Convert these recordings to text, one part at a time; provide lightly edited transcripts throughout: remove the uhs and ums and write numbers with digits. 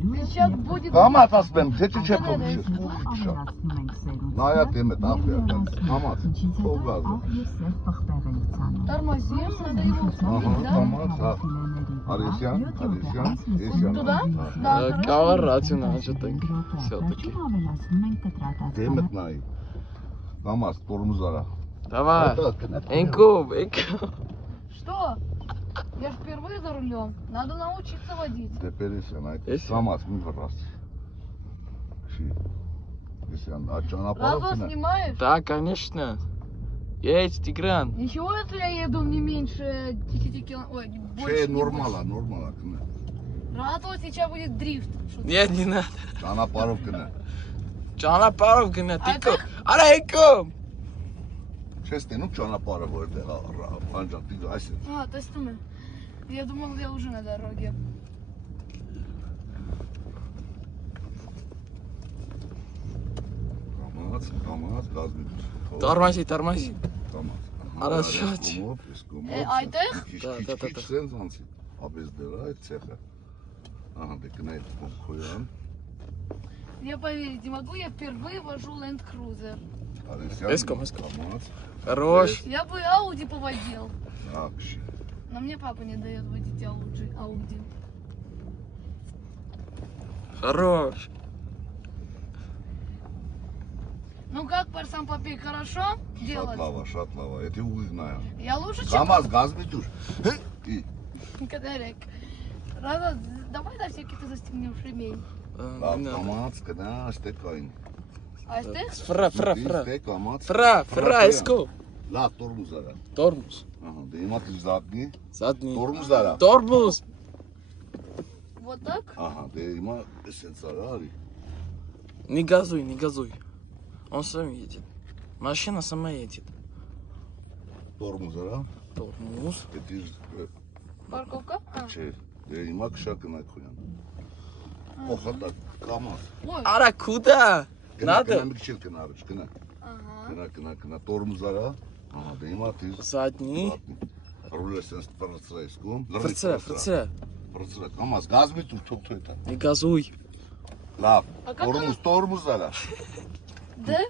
Сейчас будет... Камаз ասեմ, թե չէ փոխի։ Նայա դեմը դափի։ Камаз, փողազ։ Тормозим, надо его установить, да? Камаз, Арисян, Эсян. Туда? Да, Кава рацина, что-таки. Все-таки. Դեմը նայ։ Камаз, տորմուզարա։ Давай. Энкуб. Что? Я ж впервые за рулем. Надо научиться водить. Դեպերեսյան, այդ Камаз մի վրաս։ Շի։ Эсян, а ճանապարհով Разок снимаешь? Да, конечно. Едь, Тигран. Ничего, если я еду не меньше 10 километров. Ой, больше. Չէ, не նորմալ է, больше. Разок сейчас будет дрифт. Что ты? Нет, не надо. Ճանապարհով կնա։ Ճանապարհով գնա, Այդտեղ- Տիկո։ Արա եկում։ Չես տենում ճանապարհը որտեղ անջատի այս է։ А, то есть мы. Я думал, я уже на дороге. Камаз, գազի։ Тормози. Камаз։ Արա շատ։ Այդտեղ։ Քիչ սենց անցի։ Ապես դրա այդ ցեխը։ Ահա դե կնայ քոյան։ Я поверить не могу, я впервые вожу Land Cruiser. Эском. Камаз։ Хорош. Я бы Audi поводил, Ակշի։ но мне папа не дает водить Audi. Хорош. Ну как, Парсан Папик, хорошо делать? Շատ լավ, եթե ուղիղ նայա։ Я лучше, чем... Камаз, գազի դուր։ Ի։ Кадарек. Рада, давай на всякий ты застегнешь ремень. Լավ, Камаз կնա ստեկային։ Այստեղ։ Фра. Ստե Камаз։ Фра, эско. Լավ, տորմուզ արա։ Тормоз. Ահա, դե հիմա դու զատնի։ Задний. Տորմուզ արա։ Тормоз. Вот так? Ահա, դե հիմա էսենց արա արի։ Не газуй. Он сам едет. Машина сама едет. Տորմուզ արա։ Тормоз. Դա Парковка? А. չէ, դե հիմա քշա կնա քոյան։ Ոխատակ, Камаз։ Ой. Ара, куда? Надо? Կնա մի քիչ կնա առաջ, կնա։ Ага. Կնա, տորմուզ արա։ Ահա, դե հիմա դու Задний. ռուլը սենց բարձրայս կում։ Фрце. Բարձրա, Камаз, գազի դու թոքթոյտա։ Не газуй. Լավ, А как она- տորմուզ արա։ Да?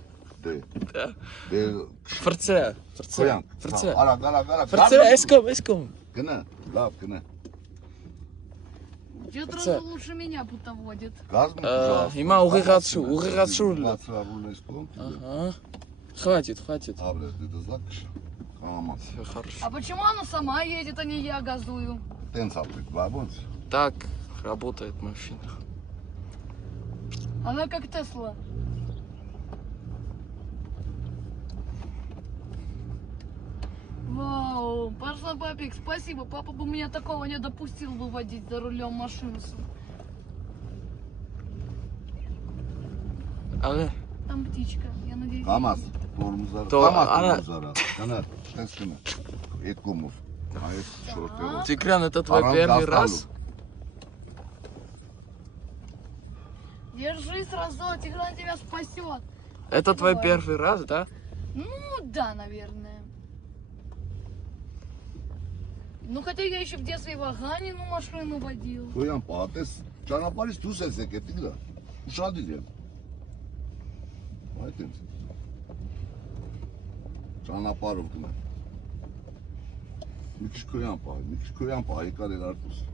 Դե, Да. դե Фрце. քոյան։ Արա, Фрце, эском. Գնա, լավ, гна։ Петр лучше меня будто водит. Հիմա ուղիղացու։ Լացրալունեսկո։ Ага. Хватит. Աբրես դե դզակշ։ Камаз։ Все хорошо. А почему она сама едет, а не я газую? Տենց ապրիկ, բաբոնց։ Так работает машина. Она как Тесла. Вау, Парсан Папик, спасибо. Папа бы меня такого не допустил бы водить за рулем машину. Але. Там птичка, я надеюсь. Камаз, տորմուզ արա։ Камаз արա։ Գնա, տենց գնա։ Այդ կոմով։ Այդ շորտերով։ Тигран, это твой первый раз? Держись, Разо, Тигран тебя спасет. Это твой первый раз, да? Ну да, наверное. Ну хотя я еще в детстве Ваганину машину водил. Քոյան պատես, ճանապարհից դուրս ես եկել, դիգա։ Ուշադիր եմ։ Այդ ինձ։ Ճանապարհով գնա։ Մի քիչ քոյան պահի կարել արտուս։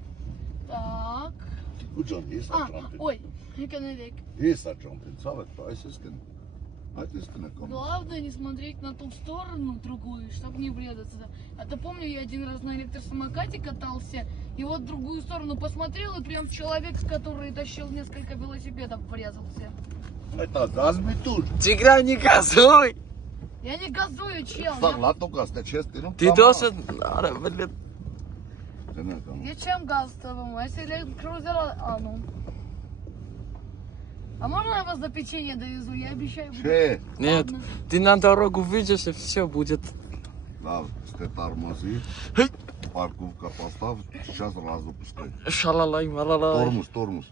Так. Ու ջան, ես աճամփ։ Ой, Канарек. Ես աճամփ, ցավը, այս էս կն։ Այդ էս կնա կամ։ Главное не смотреть на ту сторону другую, чтобы не врезаться. А то помню, я один раз на электросамокате катался, и вот в другую сторону посмотрел, и прям человек, который тащил несколько велосипедов, врезался. Это газби тур. Тигран, не газуй! Я не газую, чел. Сак латокас, ты честно? Ты должен... Ара, блин. Я чем газ-то вам? А если крузер, а ну. А можно я вас до печенья довезу? Я обещаю. Че? Нет, ты на дорогу выйдешь, и все будет. Да, ты тормози. Парковка поставь, сейчас разу пускай. Шалалай, малалай. Тормоз.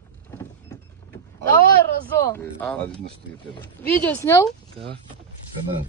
Давай, Разо. Один стоит это. Видео снял? Да. Канал